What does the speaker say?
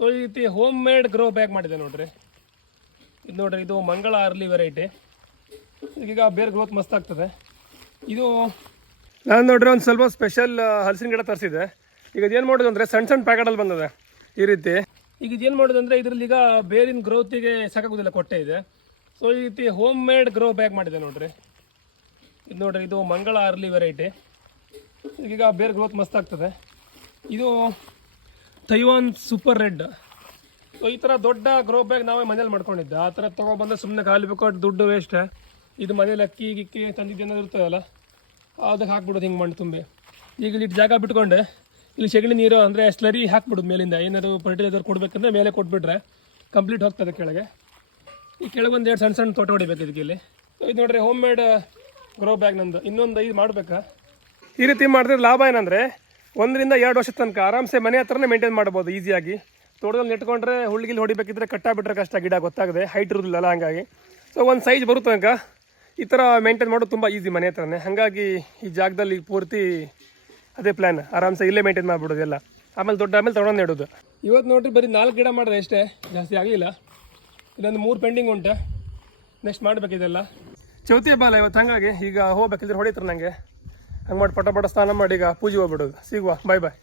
So ಈ ರೀತಿ home made grow bag ಮಾಡಿದೆ ನೋಡ್ರಿ. ಇದು ನೋಡ್ರಿ, ಇದು ಮಂಗಳ ಅರ್ಲಿ ವೆರೈಟಿ. ಈಗ ಬೇರೆ ಗ್ರೋತ್ ಮಸ್ತ್ ಆಗ್ತದೆ. ಇದು ನಾನು ನೋಡ್ರಿ ಒಂದು ಸ್ವಲ್ಪ ಸ್ಪೆಷಲ್ ಹಲಸಿನ ಗಿಡ ತರಿಸಿದೆ. ಈಗ ಇದೇನು ಮಾಡೋದು ಅಂದರೆ ಸಣ್ಣ ಸಣ್ಣ ಪ್ಯಾಕೆಟಲ್ಲಿ ಬಂದಿದೆ ಈ ರೀತಿ. ಈಗ ಇದೇನು ಮಾಡೋದು ಅಂದರೆ ಇದರಲ್ಲಿ ಈಗ ಬೇರಿನ ಗ್ರೋತಿಗೆ ಸಾಕಾಗೋದಿಲ್ಲ, ಕೊಟ್ಟೆ ಇದೆ. ಸೊ ಈ ರೀತಿ ಹೋಮ್ ಮೇಡ್ ಗ್ರೋ ಬ್ಯಾಗ್ ಮಾಡಿದೆ ನೋಡ್ರಿ. ಇದು ನೋಡ್ರಿ, ಇದು ಮಂಗಳ ಅರ್ಲಿ ವೆರೈಟಿ. ಈಗ ಬೇರೆ ಗ್ರೋತ್ ಮಸ್ತ್ ಆಗ್ತದೆ. ಇದು ತೈವಾನ್ ಸೂಪರ್ ರೆಡ್. ಸೊ ಈ ಥರ ದೊಡ್ಡ ಗ್ರೋ ಬ್ಯಾಗ್ ನಾವೇ ಮನೇಲಿ ಮಾಡ್ಕೊಂಡಿದ್ದೆ. ಆ ಥರ ತೊಗೊಬಂದ್ರೆ ಸುಮ್ಮನೆ ಖಾಲಿ ಬೇಕು, ದುಡ್ಡು ವೇಸ್ಟ್. ಇದು ಮನೇಲಿ ಅಕ್ಕಿ ಗಿಕ್ಕಿ ತಂದಿದ್ದು ಏನಾದ್ರು ಇರ್ತದಲ್ಲ, ಅದಕ್ಕೆ ಹಾಕ್ಬಿಡೋದು ಹಿಂಗೆ ಮಾಡಿ ತುಂಬಿ. ಈಗ ಇಲ್ಲಿ ಜಾಗ ಬಿಟ್ಕೊಂಡೆ ಇಲ್ಲಿ ಸೆಗಣಿ ನೀರು ಅಂದರೆ ಸ್ಲರಿ ಹಾಕ್ಬಿಡೋದು ಮೇಲಿಂದ. ಏನಾದ್ರು ಫರ್ಟಿಲೈಸರ್ ಕೊಡಬೇಕಂದ್ರೆ ಮೇಲೆ ಕೊಟ್ಬಿಟ್ರೆ ಕಂಪ್ಲೀಟ್ ಹೋಗ್ತದೆ ಕೆಳಗೆ. ಈ ಕೆಳಗೆ ಒಂದು 2 ಸಣ್ಣ ಸಣ್ಣ ತೋಟ ಹೊಡಿಬೇಕು ಇದಕ್ಕೆ ಇಲ್ಲಿ. ಇದು ನೋಡ್ರಿ ಹೋಮ್ ಮೇಡ್ ಗ್ರೋ ಬ್ಯಾಗ್ ನಂದು. ಇನ್ನೊಂದು 5 ಮಾಡಬೇಕಾ. ಈ ರೀತಿ ಮಾಡಿದ್ರೆ ಲಾಭ ಏನಂದರೆ 1 ರಿಂದ 2 ವರ್ಷದ ತನಕ ಆರಾಮ್ಸೆ ಮನೆ ಹತ್ರನೇ ಮೇಂಟೈನ್ ಮಾಡ್ಬೋದು ಈಸಿಯಾಗಿ. ತೋಟದಲ್ಲಿ ನೆಟ್ಕೊಂಡ್ರೆ ಹುಳ್ಗಿಲ್ಲಿ ಹೊಡಿಬೇಕಿದ್ರೆ ಕಟ್ಟಾಬಿಟ್ರೆ ಕಷ್ಟ, ಗಿಡ ಗೊತ್ತಾಗದೆ ಹೈಟ್ ಇರೋದಿಲ್ಲ ಹಾಗಾಗಿ. ಸೊ ಒಂದು ಸೈಜ್ ಬರೋ ತನಕ ಈ ಥರ ಮೇಂಟೈನ್ ಮಾಡೋದು ತುಂಬ ಈಸಿ ಮನೆ ಹತ್ರನೇ. ಹಾಗಾಗಿ ಈ ಜಾಗದಲ್ಲಿ ಪೂರ್ತಿ ಅದೇ ಪ್ಲ್ಯಾನ್, ಆರಾಮ್ಸೆ ಇಲ್ಲೇ ಮೇಂಟೈನ್ ಮಾಡಿಬಿಡೋದು ಎಲ್ಲ. ಆಮೇಲೆ ತೊಗೊಂಡು ನೆಡೋದು. ಇವತ್ತು ನೋಡ್ರಿ ಬರೀ 4 ಗಿಡ ಮಾಡಿದೆ ಅಷ್ಟೇ, ಜಾಸ್ತಿ ಆಗಲಿಲ್ಲ. ಇಲ್ಲೊಂದು 3 ಪೆಂಡಿಂಗ್ ಉಂಟು, ನೆಕ್ಸ್ಟ್ ಮಾಡಬೇಕಿದೆಲ್ಲ. ಚೌತಿ ಹಬ್ಬ ಅಲ್ಲ ಇವತ್ತು, ಹಾಗಾಗಿ ಈಗ ಹೋಗ್ಬೇಕಿದ್ರೆ ಹೊಡಿತಾರೆ ನನಗೆ. ಹಂಗೆ ಮಾಡಿ ಪಟ ಸ್ನಾನ ಮಾಡಿ ಈಗ ಪೂಜೆ ಹೋಗ್ಬಿಡೋದು. ಸಿಗುವ, ಬಾಯ್ ಬಾಯ್.